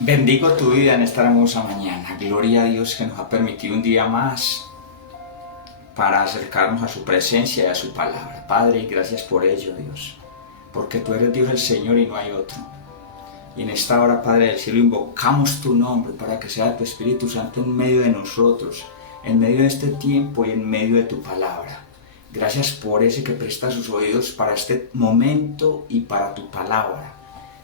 Bendigo tu vida en esta hermosa mañana. Gloria a Dios que nos ha permitido un día más para acercarnos a su presencia y a su palabra. Padre, gracias por ello, Dios, porque tú eres Dios el Señor y no hay otro. Y en esta hora, Padre del cielo, invocamos tu nombre para que sea tu Espíritu Santo en medio de nosotros, en medio de este tiempo y en medio de tu palabra. Gracias por ese que presta sus oídos para este momento y para tu palabra.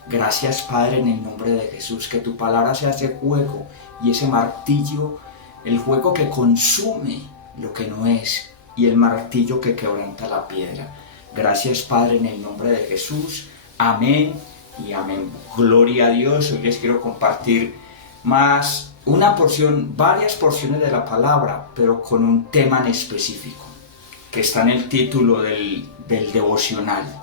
Gracias, Padre, en el nombre de Jesús, que tu palabra sea ese fuego y ese martillo, el fuego que consume lo que no es y el martillo que quebranta la piedra. Gracias, Padre, en el nombre de Jesús. Amén y amén. Gloria a Dios. Hoy les quiero compartir varias porciones de la palabra, pero con un tema en específico, que está en el título del devocional.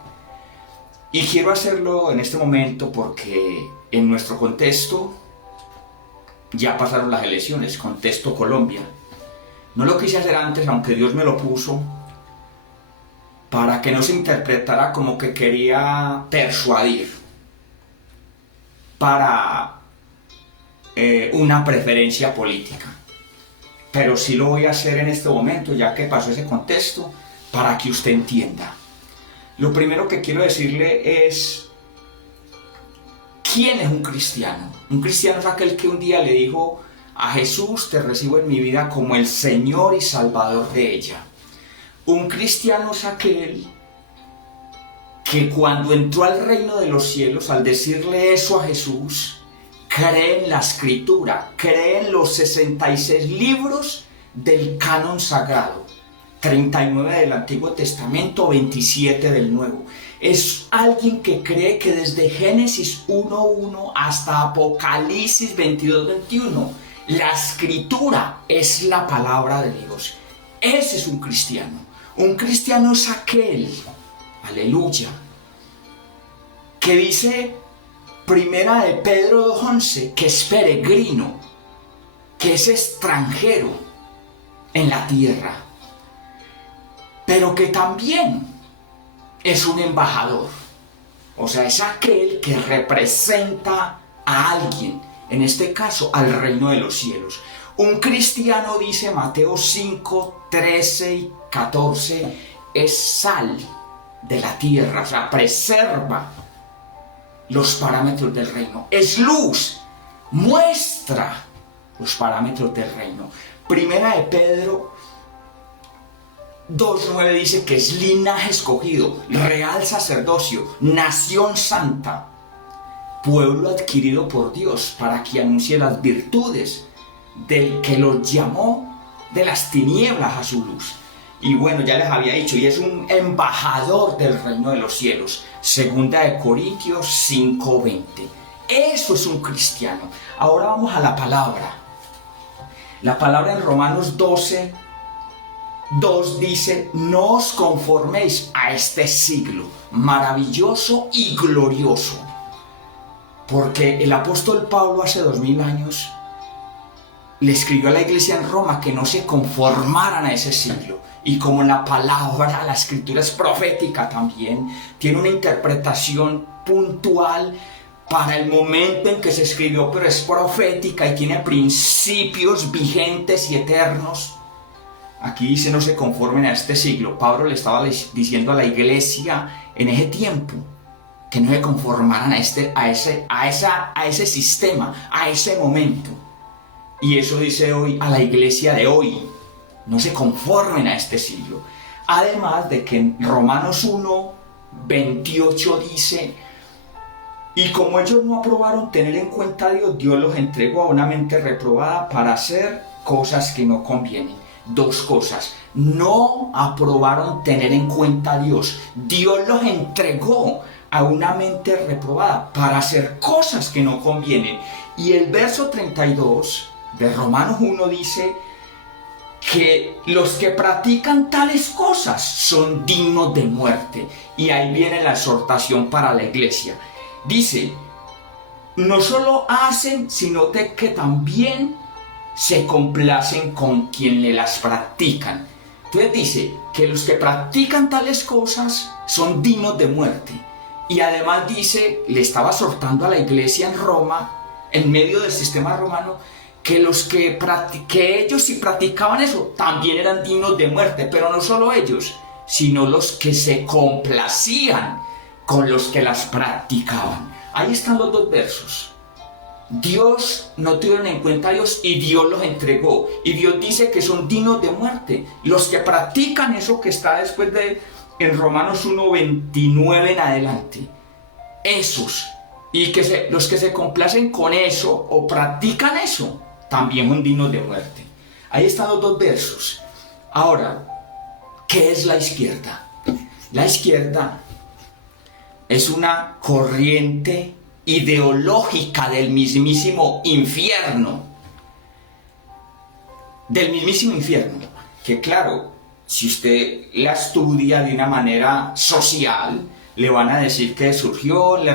Y quiero hacerlo en este momento porque en nuestro contexto ya pasaron las elecciones, contexto Colombia. No lo quise hacer antes, aunque Dios me lo puso, para que no se interpretara como que quería persuadir para una preferencia política. Pero sí lo voy a hacer en este momento, ya que pasó ese contexto, para que usted entienda. Lo primero que quiero decirle es, ¿quién es un cristiano? Un cristiano es aquel que un día le dijo a Jesús: te recibo en mi vida como el Señor y Salvador de ella. Un cristiano es aquel que cuando entró al reino de los cielos, al decirle eso a Jesús, cree en la Escritura, cree en los 66 libros del canon sagrado. 39 del Antiguo Testamento, 27 del Nuevo. Es alguien que cree que desde Génesis 1:1 hasta Apocalipsis 22:21, la Escritura es la palabra de Dios. Ese es un cristiano. Un cristiano es aquel, aleluya, que dice Primera de Pedro 2:11, que es peregrino, que es extranjero en la tierra, pero que también es un embajador. O sea, es aquel que representa a alguien, en este caso al reino de los cielos. Un cristiano, dice Mateo 5, 13 y 14, es sal de la tierra, o sea, preserva los parámetros del reino. Es luz, muestra los parámetros del reino. Primera de Pedro 2:9 dice que es linaje escogido, real sacerdocio, nación santa, pueblo adquirido por Dios, para que anuncie las virtudes del que los llamó de las tinieblas a su luz. Y bueno, ya les había dicho, y es un embajador del reino de los cielos. Segunda de Corintios 5:20. Eso es un cristiano. Ahora vamos a la palabra. La palabra en Romanos 12:2 dice: no os conforméis a este siglo maravilloso y glorioso. Porque el apóstol Pablo hace 2000 años le escribió a la iglesia en Roma que no se conformaran a ese siglo. Y como la palabra, la escritura es profética también, tiene una interpretación puntual para el momento en que se escribió, pero es profética y tiene principios vigentes y eternos. Aquí dice: no se conformen a este siglo. Pablo le estaba diciendo a la iglesia en ese tiempo que no se conformaran a ese sistema, a ese momento. Y eso dice hoy a la iglesia de hoy: no se conformen a este siglo. Además de que en Romanos 1:28 dice: y como ellos no aprobaron tener en cuenta a Dios, Dios los entregó a una mente reprobada para hacer cosas que no convienen. Dos cosas: no aprobaron tener en cuenta a Dios. Dios los entregó a una mente reprobada para hacer cosas que no convienen. Y el verso 32 de Romanos 1 dice que los que practican tales cosas son dignos de muerte. Y ahí viene la exhortación para la iglesia. Dice: no solo hacen, sino que también se complacen con quien le las practican. Entonces dice que los que practican tales cosas son dignos de muerte. Y además dice, le estaba exhortando a la iglesia en Roma, en medio del sistema romano, que que ellos, si practicaban eso, también eran dignos de muerte, pero no solo ellos, sino los que se complacían con los que las practicaban. Ahí están los dos versos. Dios no tuvieron en cuenta a Dios y Dios los entregó. Y Dios dice que son dignos de muerte. Los que practican eso que está después en Romanos 1:29 en adelante. Esos. Y los que se complacen con eso o practican eso, también son dignos de muerte. Ahí están los dos versos. Ahora, ¿qué es la izquierda? La izquierda es una corriente ideológica del mismísimo infierno. Del mismísimo infierno. Que claro, si usted la estudia de una manera social, le van a decir que surgió en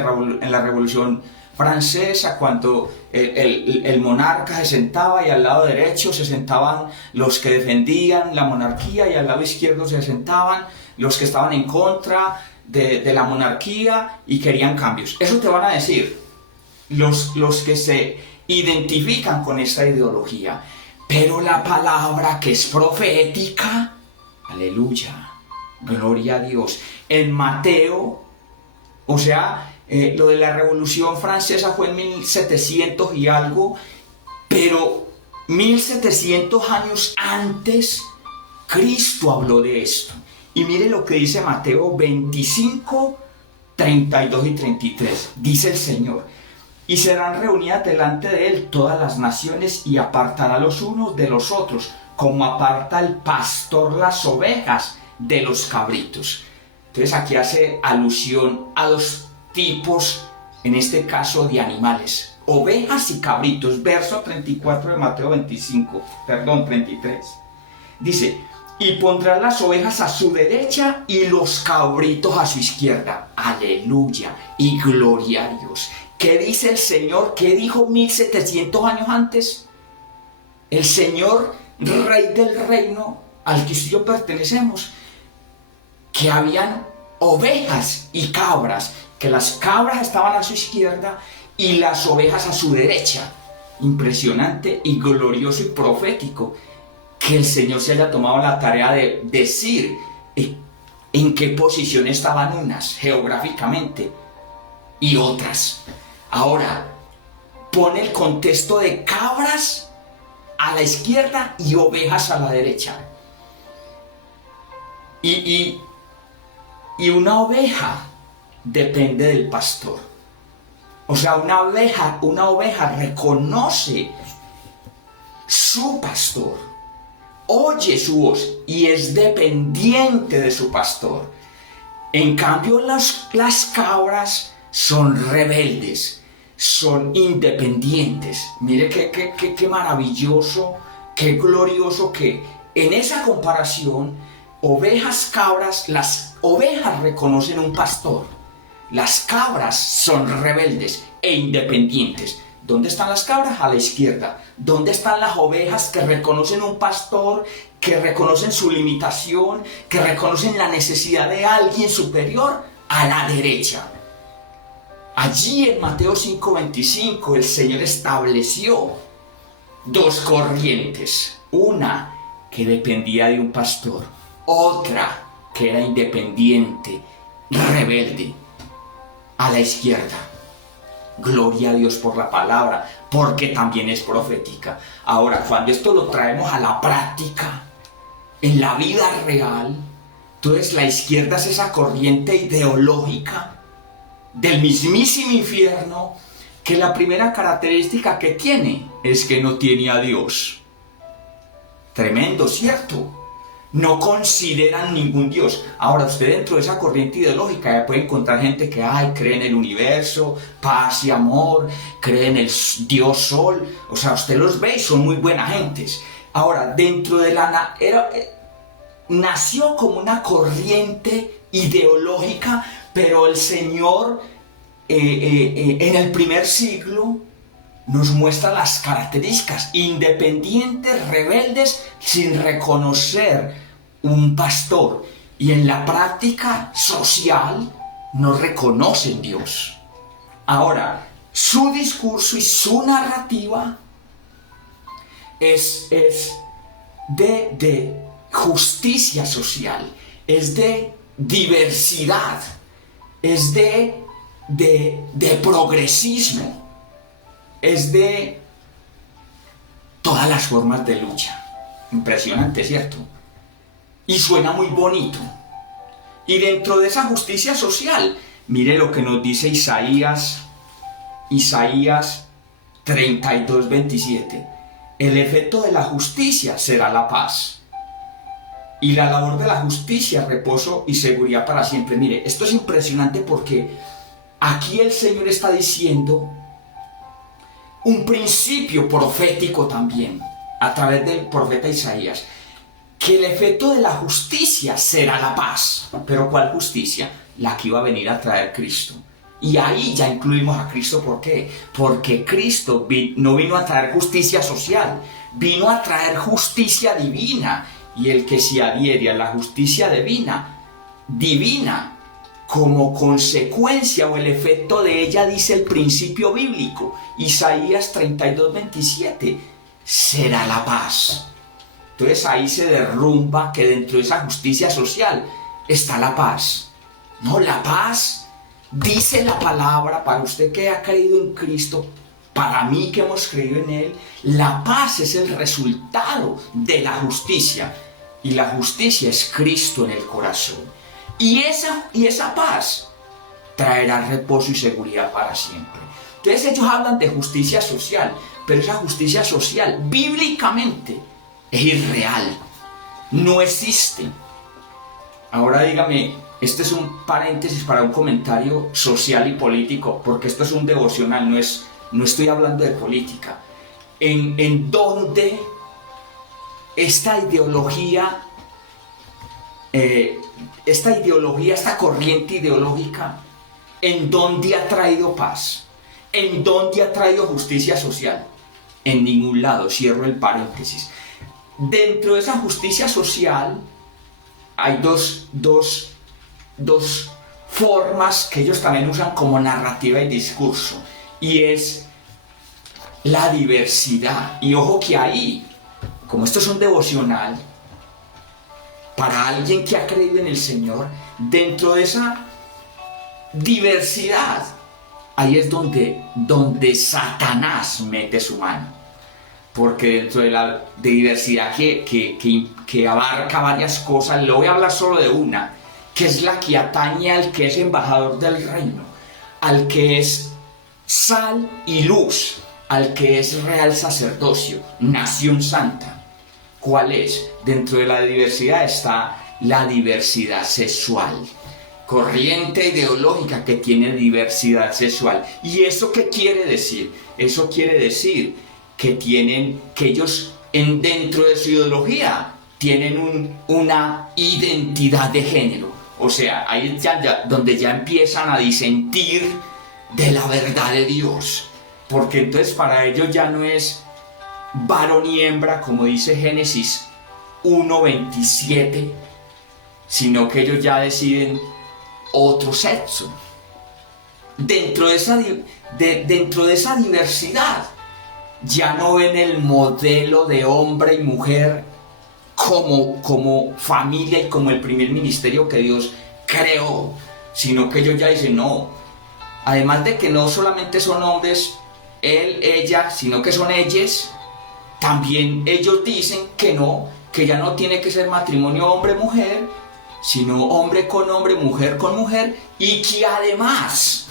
la Revolución Francesa, cuando el monarca se sentaba y al lado derecho se sentaban los que defendían la monarquía y al lado izquierdo se sentaban los que estaban en contra de la monarquía y querían cambios. Eso te van a decir los que se identifican con esta ideología. Pero la palabra que es profética, aleluya, gloria a Dios. En Mateo, o sea, lo de la Revolución Francesa fue en 1700 y algo, pero 1700 años antes, Cristo habló de esto. Y mire lo que dice Mateo 25, 32 y 33. Dice el Señor: y serán reunidas delante de él todas las naciones, y apartará los unos de los otros, como aparta el pastor las ovejas de los cabritos. Entonces aquí hace alusión a dos tipos, en este caso de animales, ovejas y cabritos. Verso 34 de Mateo 33. Dice: y pondrá las ovejas a su derecha y los cabritos a su izquierda. Aleluya y gloria a Dios. ¿Qué dice el Señor? ¿Qué dijo 1700 años antes? El Señor, Rey del reino al que usted y yo pertenecemos, que habían ovejas y cabras, que las cabras estaban a su izquierda y las ovejas a su derecha. Impresionante y glorioso y profético que el Señor se haya tomado la tarea de decir en qué posición estaban unas geográficamente y otras. Ahora, pone el contexto de cabras a la izquierda y ovejas a la derecha. Y una oveja depende del pastor. O sea, una oveja reconoce su pastor, oye su voz y es dependiente de su pastor. En cambio, las cabras son rebeldes, son independientes. Mire qué maravilloso, qué glorioso que en esa comparación, ovejas, cabras, las ovejas reconocen un pastor. Las cabras son rebeldes e independientes. ¿Dónde están las cabras? A la izquierda. ¿Dónde están las ovejas que reconocen un pastor, que reconocen su limitación, que reconocen la necesidad de alguien superior? A la derecha. Allí en Mateo 5:25 el Señor estableció dos corrientes. Una que dependía de un pastor, otra que era independiente, rebelde, a la izquierda. Gloria a Dios por la palabra, porque también es profética. Ahora, cuando esto lo traemos a la práctica, en la vida real, entonces la izquierda es esa corriente ideológica del mismísimo infierno, que la primera característica que tiene es que no tiene a Dios. Tremendo, ¿cierto? No consideran ningún Dios. Ahora, usted dentro de esa corriente ideológica ya puede encontrar gente que cree en el universo, paz y amor, cree en el Dios Sol. O sea, usted los ve y son muy buenas gentes. Ahora, dentro de nació como una corriente ideológica, pero el Señor en el primer siglo nos muestra las características: independientes, rebeldes, sin reconocer un pastor, y en la práctica social no reconocen Dios. Ahora, su discurso y su narrativa es de justicia social, es de diversidad, es de progresismo, es de todas las formas de lucha. Impresionante, ¿cierto? Y suena muy bonito. Y dentro de esa justicia social, mire lo que nos dice Isaías 32:27. El efecto de la justicia será la paz. Y la labor de la justicia, reposo y seguridad para siempre. Mire, esto es impresionante porque aquí el Señor está diciendo un principio profético también, a través del profeta Isaías, que el efecto de la justicia será la paz. ¿Pero cuál justicia? La que iba a venir a traer Cristo. Y ahí ya incluimos a Cristo. ¿Por qué? Porque Cristo no vino a traer justicia social, vino a traer justicia divina. Y el que se adhiere a la justicia divina, como consecuencia o el efecto de ella, dice el principio bíblico, Isaías 32:27, será la paz. Entonces ahí se derrumba que dentro de esa justicia social está la paz. No, la paz, dice la palabra, para usted que ha creído en Cristo, para mí que hemos creído en Él, la paz es el resultado de la justicia. Y la justicia es Cristo en el corazón. Y esa paz traerá reposo y seguridad para siempre. Entonces ellos hablan de justicia social, pero esa justicia social, bíblicamente, es irreal. No existe. Ahora dígame, este es un paréntesis para un comentario social y político, porque esto es un devocional, no estoy hablando de política. En donde esta ideología, esta corriente ideológica, ¿en dónde ha traído paz? ¿En dónde ha traído justicia social? En ningún lado. Cierro el paréntesis. Dentro de esa justicia social hay dos formas que ellos también usan como narrativa y discurso, y es la diversidad. Y ojo que ahí, como esto es un devocional para alguien que ha creído en el Señor, dentro de esa diversidad, ahí es donde Satanás mete su mano. Porque dentro de la diversidad que abarca varias cosas, le voy a hablar solo de una, que es la que atañe al que es embajador del reino, al que es sal y luz, al que es real sacerdocio, nación santa. ¿Cuál es? Dentro de la diversidad está la diversidad sexual. Corriente ideológica que tiene diversidad sexual. ¿Y eso qué quiere decir? Eso quiere decir que ellos dentro de su ideología tienen una identidad de género. O sea, ahí donde ya empiezan a disentir de la verdad de Dios. Porque entonces para ellos ya no es varón y hembra, como dice Génesis 1:27, sino que ellos ya deciden otro sexo. Dentro de esa diversidad, ya no ven el modelo de hombre y mujer como familia y como el primer ministerio que Dios creó, sino que ellos ya dicen no. Además de que no solamente son hombres, él, ella, sino que son ellas. También ellos dicen que ya no tiene que ser matrimonio hombre-mujer, sino hombre con hombre, mujer con mujer, y que además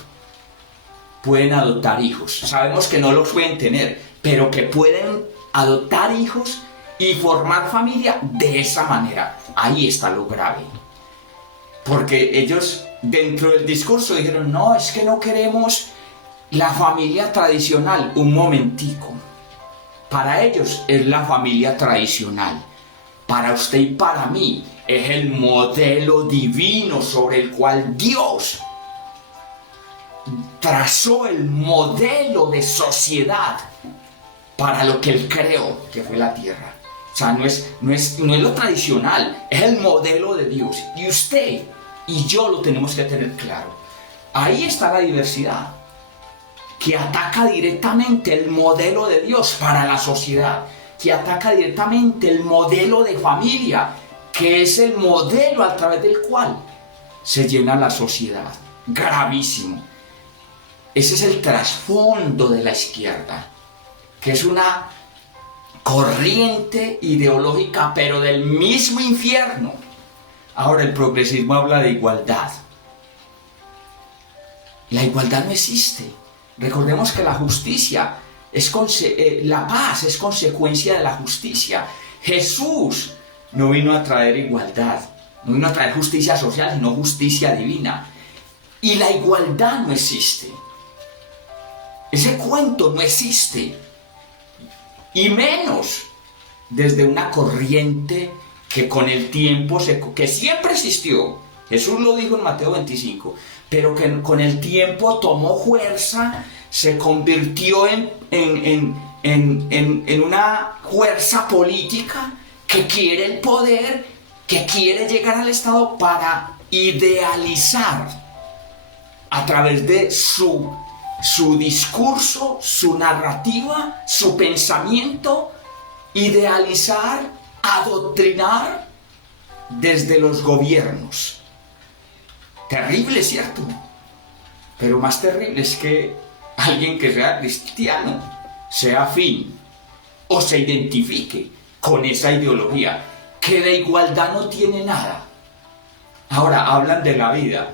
pueden adoptar hijos. Sabemos que no los pueden tener, pero que pueden adoptar hijos y formar familia de esa manera. Ahí está lo grave. Porque ellos dentro del discurso dijeron, no, es que no queremos la familia tradicional. Un momentico. Para ellos es la familia tradicional. Para usted y para mí es el modelo divino sobre el cual Dios trazó el modelo de sociedad para lo que Él creó, que fue la tierra. O sea, no es lo tradicional, es el modelo de Dios. Y usted y yo lo tenemos que tener claro. Ahí está la diversidad. que ataca directamente el modelo de Dios para la sociedad, que ataca directamente el modelo de familia, que es el modelo a través del cual se llena la sociedad. Gravísimo. Ese es el trasfondo de la izquierda, que es una corriente ideológica, pero del mismo infierno. Ahora, el progresismo habla de igualdad. La igualdad no existe. Recordemos que la justicia, la paz es consecuencia de la justicia. Jesús no vino a traer igualdad, no vino a traer justicia social, sino justicia divina. Y la igualdad no existe. Ese cuento no existe. Y menos desde una corriente que con el tiempo, que siempre existió. Jesús lo dijo en Mateo 25, pero que con el tiempo tomó fuerza, se convirtió en una fuerza política que quiere el poder, que quiere llegar al Estado para idealizar a través de su discurso, su narrativa, su pensamiento, idealizar, adoctrinar desde los gobiernos. Terrible, ¿cierto? Pero más terrible es que alguien que sea cristiano sea afín o se identifique con esa ideología, que de igualdad no tiene nada. Ahora hablan de la vida,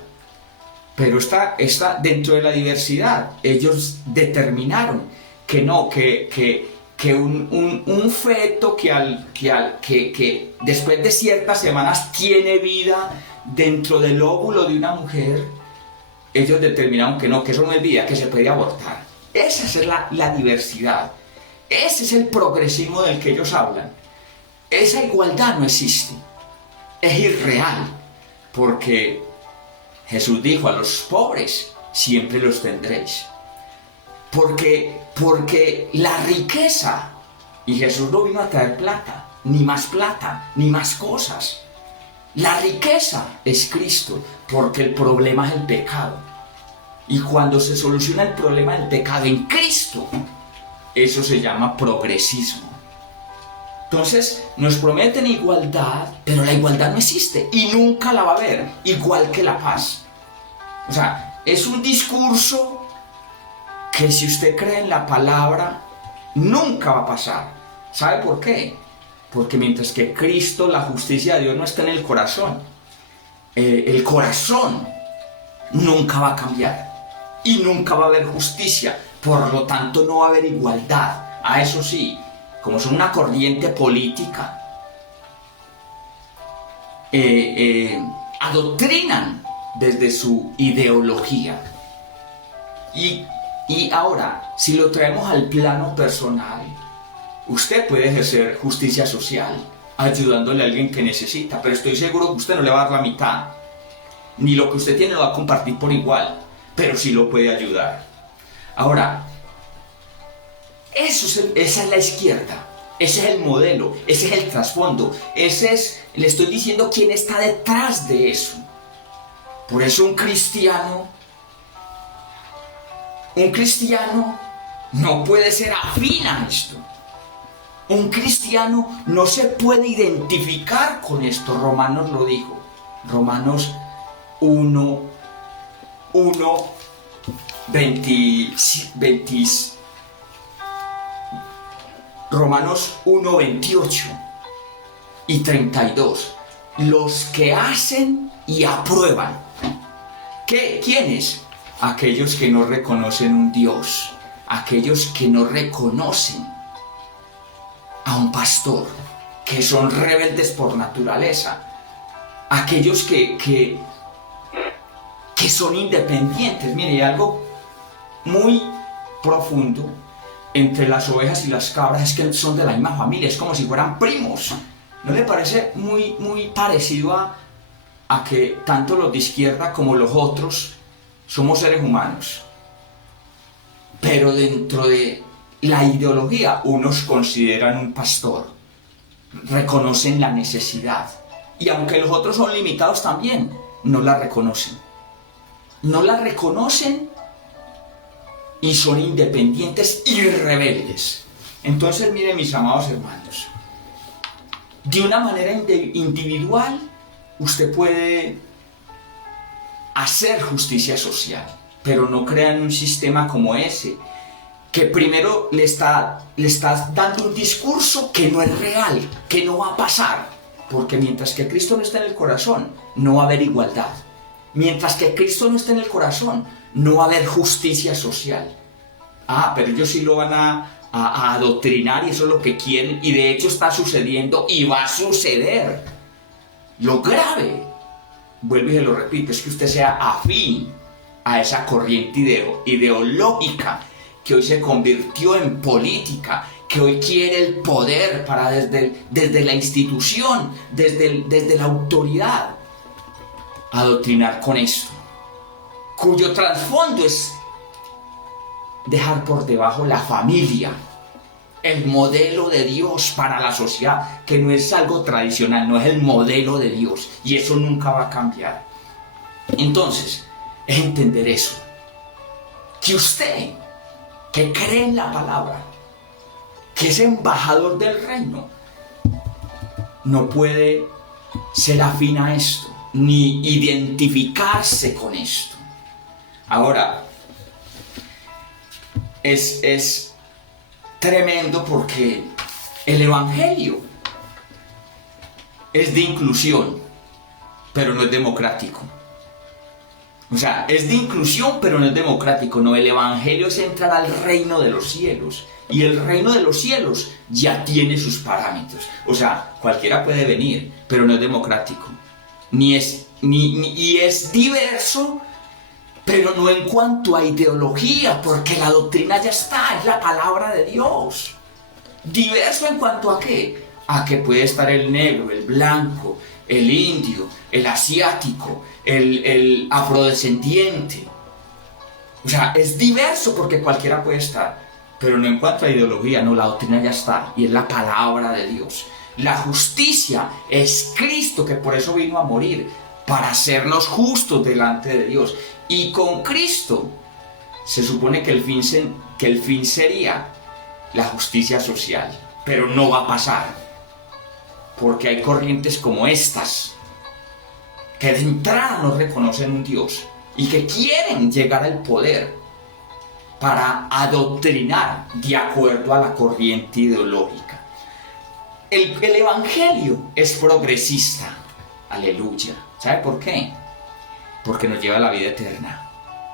pero está dentro de la diversidad. Ellos determinaron que no, que un feto que después de ciertas semanas tiene vida dentro del óvulo de una mujer, ellos determinaron que no, que eso no es vida, que se puede abortar. Esa es la diversidad. Ese es el progresismo del que ellos hablan. Esa igualdad no existe. Es irreal, porque Jesús dijo: a los pobres siempre los tendréis. Porque la riqueza, y Jesús no vino a traer plata, ni más cosas. La riqueza es Cristo, porque el problema es el pecado. Y cuando se soluciona el problema del pecado en Cristo, eso se llama progresismo. Entonces, nos prometen igualdad, pero la igualdad no existe y nunca la va a haber, igual que la paz. O sea, es un discurso que, si usted cree en la palabra, nunca va a pasar. ¿Sabe por qué? Porque mientras que Cristo, la justicia de Dios, no está en el corazón nunca va a cambiar y nunca va a haber justicia. Por lo tanto, no va a haber igualdad. A eso sí, como son una corriente política, adoctrinan desde su ideología. Y ahora, si lo traemos al plano personal, usted puede ejercer justicia social ayudándole a alguien que necesita, pero estoy seguro que usted no le va a dar la mitad, ni lo que usted tiene lo va a compartir por igual, pero sí lo puede ayudar. Ahora, esa es la izquierda, ese es el modelo, ese es el trasfondo, le estoy diciendo quién está detrás de eso. Por eso un cristiano no puede ser afín a esto. Un cristiano no se puede identificar con esto. Romanos lo dijo. Romanos 1, 28 y 32. Los que hacen y aprueban. ¿Quiénes? Aquellos que no reconocen un Dios, aquellos que no reconocen a un pastor, que son rebeldes por naturaleza, aquellos que son independientes. Mire, hay algo muy profundo entre las ovejas y las cabras, es que son de la misma familia, es como si fueran primos. ¿No le parece muy parecido a que tanto los de izquierda como los otros somos seres humanos? Pero dentro de la ideología, unos consideran un pastor, reconocen la necesidad, y aunque los otros son limitados también, no la reconocen. No la reconocen y son independientes y rebeldes. Entonces, miren, mis amados hermanos, de una manera individual, usted puede hacer justicia social, pero no crean un sistema como ese, que primero le está dando un discurso que no es real, que no va a pasar, porque mientras que Cristo no está en el corazón, no va a haber igualdad. Mientras que Cristo no está en el corazón, no va a haber justicia social. Pero ellos sí lo van a adoctrinar, y eso es lo que quieren, y de hecho está sucediendo y va a suceder. Lo grave, vuelvo y se lo repito, es que usted sea afín a esa corriente ideológica que hoy se convirtió en política, que hoy quiere el poder para desde la institución, desde la autoridad, adoctrinar con esto, cuyo trasfondo es dejar por debajo la familia, el modelo de Dios para la sociedad, que no es algo tradicional, no es el modelo de Dios, y eso nunca va a cambiar. Entonces, es entender eso, que usted, que cree en la palabra, que es embajador del reino, no puede ser afín a esto, ni identificarse con esto. Ahora, es tremendo porque el evangelio es de inclusión, pero no es democrático. O sea, es de inclusión, pero no es democrático. No, el evangelio es entrar al reino de los cielos. Y el reino de los cielos ya tiene sus parámetros. O sea, cualquiera puede venir, pero no es democrático. Y es diverso, pero no en cuanto a ideología, porque la doctrina ya está, es la palabra de Dios. Diverso en cuanto a qué, a que puede estar el negro, el blanco, el indio, el asiático, el afrodescendiente. O sea, es diverso porque cualquiera puede estar, pero no en cuanto a ideología, no, la doctrina ya está, y es la palabra de Dios. La justicia es Cristo, que por eso vino a morir, para hacernos justos delante de Dios. Y con Cristo se supone que el fin sería la justicia social, pero no va a pasar, porque hay corrientes como estas, que de entrada no reconocen un Dios y que quieren llegar al poder para adoctrinar de acuerdo a la corriente ideológica. El evangelio es progresista, aleluya. ¿Sabe por qué? Porque nos lleva a la vida eterna,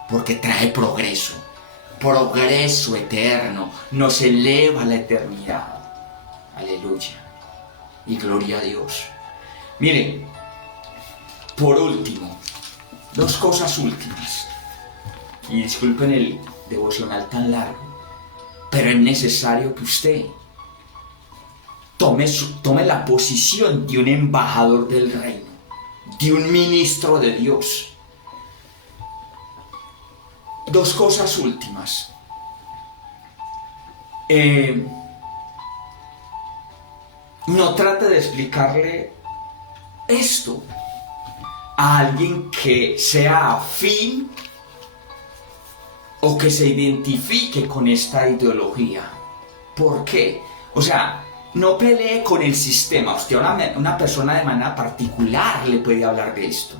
porque trae progreso eterno, nos eleva a la eternidad, aleluya, y gloria a Dios. Miren, por último, dos cosas últimas, y disculpen el devocional tan largo, pero es necesario que usted tome la posición de un embajador del reino, de un ministro de Dios. Dos cosas últimas. No trate de explicarle esto a alguien que sea afín o que se identifique con esta ideología. ¿Por qué? O sea, no pelee con el sistema. Usted a una persona de manera particular le puede hablar de esto,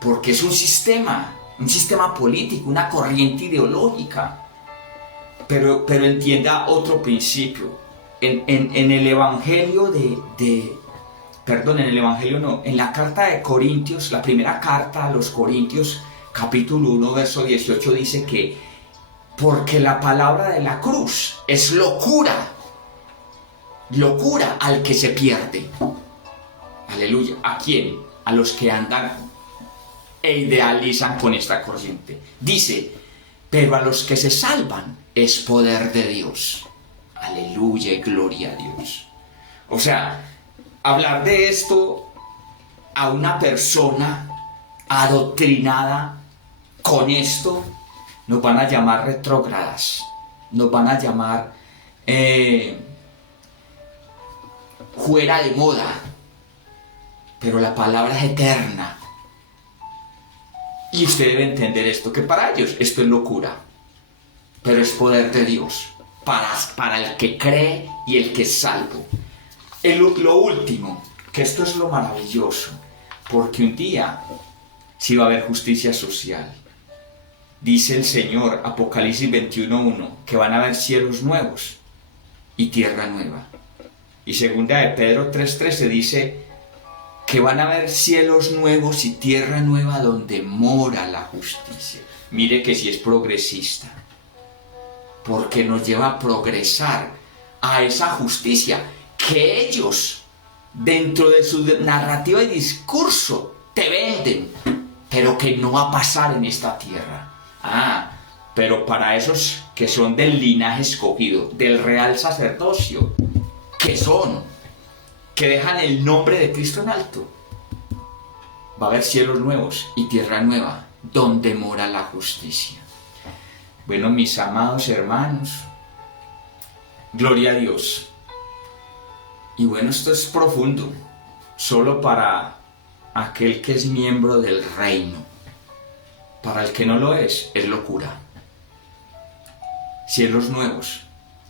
porque es un sistema político, una corriente ideológica. Pero entienda otro principio. En el Evangelio en la carta de Corintios, la primera carta a los Corintios, capítulo 1, verso 18, dice que porque la palabra de la cruz es locura al que se pierde. Aleluya. ¿A quién? A los que andan e idealizan con esta corriente. Dice, pero a los que se salvan es poder de Dios. Aleluya y gloria a Dios. O sea, hablar de esto a una persona adoctrinada con esto, nos van a llamar retrógradas, nos van a llamar fuera de moda, pero la palabra es eterna. Y usted debe entender esto, que para ellos esto es locura. pero es poder de Dios para el que cree y el que es salvo. Lo último, que esto es lo maravilloso, porque un día sí va a haber justicia social. Dice el Señor, Apocalipsis 21:1, que van a haber cielos nuevos y tierra nueva. Y segunda de Pedro 3:13 dice que van a haber cielos nuevos y tierra nueva donde mora la justicia. Mire que si es progresista, porque nos lleva a progresar a esa justicia que ellos, dentro de su narrativa y discurso, te venden, pero que no va a pasar en esta tierra. Pero para esos que son del linaje escogido, del real sacerdocio, que dejan el nombre de Cristo en alto, va a haber cielos nuevos y tierra nueva, donde mora la justicia. Bueno, mis amados hermanos, gloria a Dios. Y bueno, esto es profundo, solo para aquel que es miembro del reino. Para el que no lo es locura. Cielos nuevos,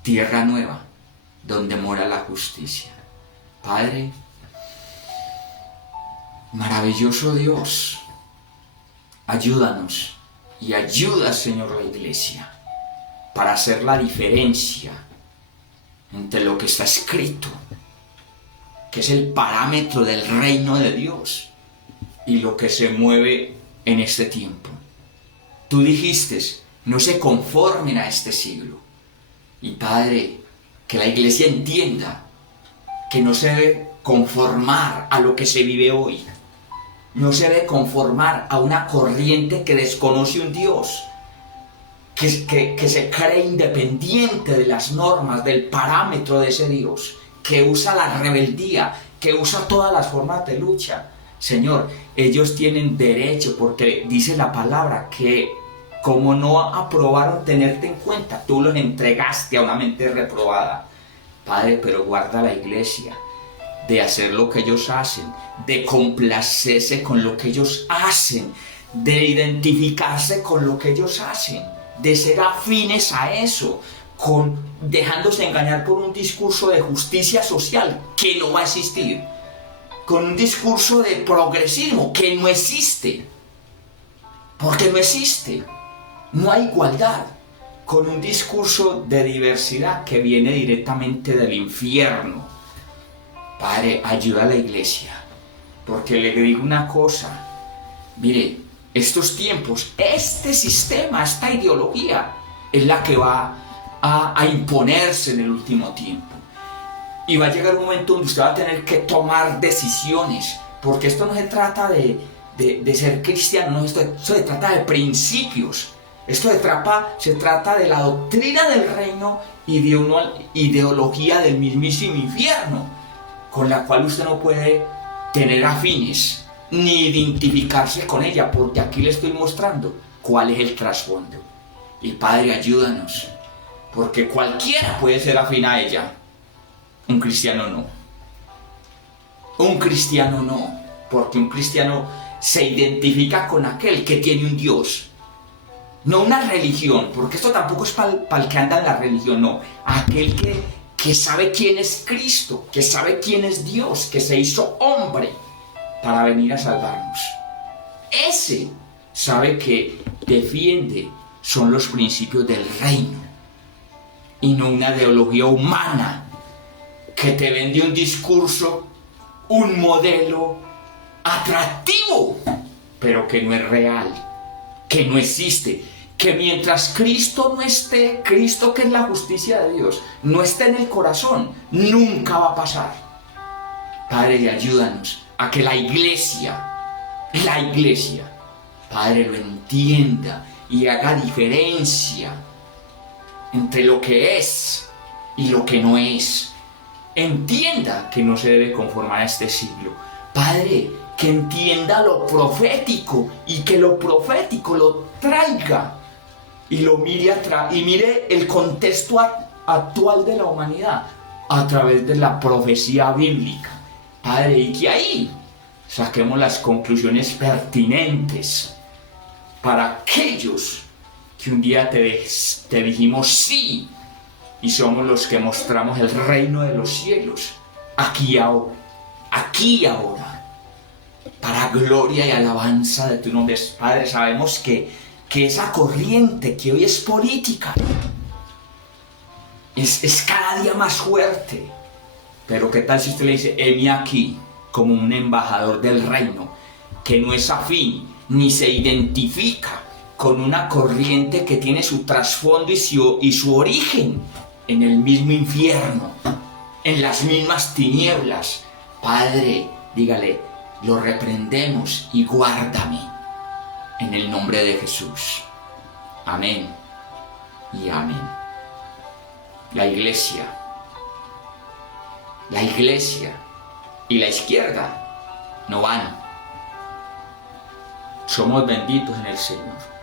tierra nueva, donde mora la justicia. Padre, maravilloso Dios, ayúdanos y ayuda, Señor, la iglesia para hacer la diferencia entre lo que está escrito, que es el parámetro del reino de Dios, y lo que se mueve en este tiempo. Tú dijiste, no se conformen a este siglo. Y Padre, que la iglesia entienda que no se debe conformar a lo que se vive hoy. No se debe conformar a una corriente que desconoce un Dios, que se cree independiente de las normas, del parámetro de ese Dios, que usa la rebeldía, que usa todas las formas de lucha. Señor, ellos tienen derecho, porque dice la palabra que como no aprobaron tenerte en cuenta, tú los entregaste a una mente reprobada. Padre, pero guarda la iglesia de hacer lo que ellos hacen, de complacerse con lo que ellos hacen, de identificarse con lo que ellos hacen, de ser afines a eso, dejándose engañar por un discurso de justicia social que no va a existir, con un discurso de progresismo que no existe, porque no existe. No hay igualdad, con un discurso de diversidad que viene directamente del infierno. Padre, ayuda a la iglesia, porque le digo una cosa, mire, estos tiempos, este sistema, esta ideología, es la que va a imponerse en el último tiempo. Y va a llegar un momento donde usted va a tener que tomar decisiones, porque esto no se trata de ser cristiano, no, esto se trata de principios. Esto se trata de la doctrina del reino y de una ideología del mismísimo infierno, con la cual usted no puede tener afines ni identificarse con ella, porque aquí le estoy mostrando cuál es el trasfondo. Y Padre, ayúdanos, porque cualquiera puede ser afín a ella, un cristiano no. Un cristiano no, porque un cristiano se identifica con aquel que tiene un Dios. No una religión, porque esto tampoco es para el que anda en la religión, no. Aquel que sabe quién es Cristo, que sabe quién es Dios, que se hizo hombre para venir a salvarnos. Ese sabe que defiende son los principios del reino y no una ideología humana que te vende un discurso, un modelo atractivo, pero que no es real, que no existe, que mientras Cristo no esté, Cristo que es la justicia de Dios, no esté en el corazón, nunca va a pasar. Padre, ayúdanos a que la iglesia, Padre, lo entienda y haga diferencia entre lo que es y lo que no es. Entienda que no se debe conformar a este siglo. Padre, que entienda lo profético y que lo profético lo traiga y lo mire y mire el contexto actual de la humanidad a través de la profecía bíblica. Padre, y que ahí saquemos las conclusiones pertinentes para aquellos que un día te dijimos sí, y somos los que mostramos el reino de los cielos, aquí y ahora, para gloria y alabanza de tu nombre. Padre, sabemos que esa corriente que hoy es política es cada día más fuerte, pero ¿qué tal si usted le dice, heme aquí, como un embajador del reino, que no es afín ni se identifica con una corriente que tiene su trasfondo y su origen en el mismo infierno, en las mismas tinieblas? Padre, dígale, lo reprendemos y guárdame en el nombre de Jesús. Amén y amén. La iglesia y la izquierda no van. Somos benditos en el Señor.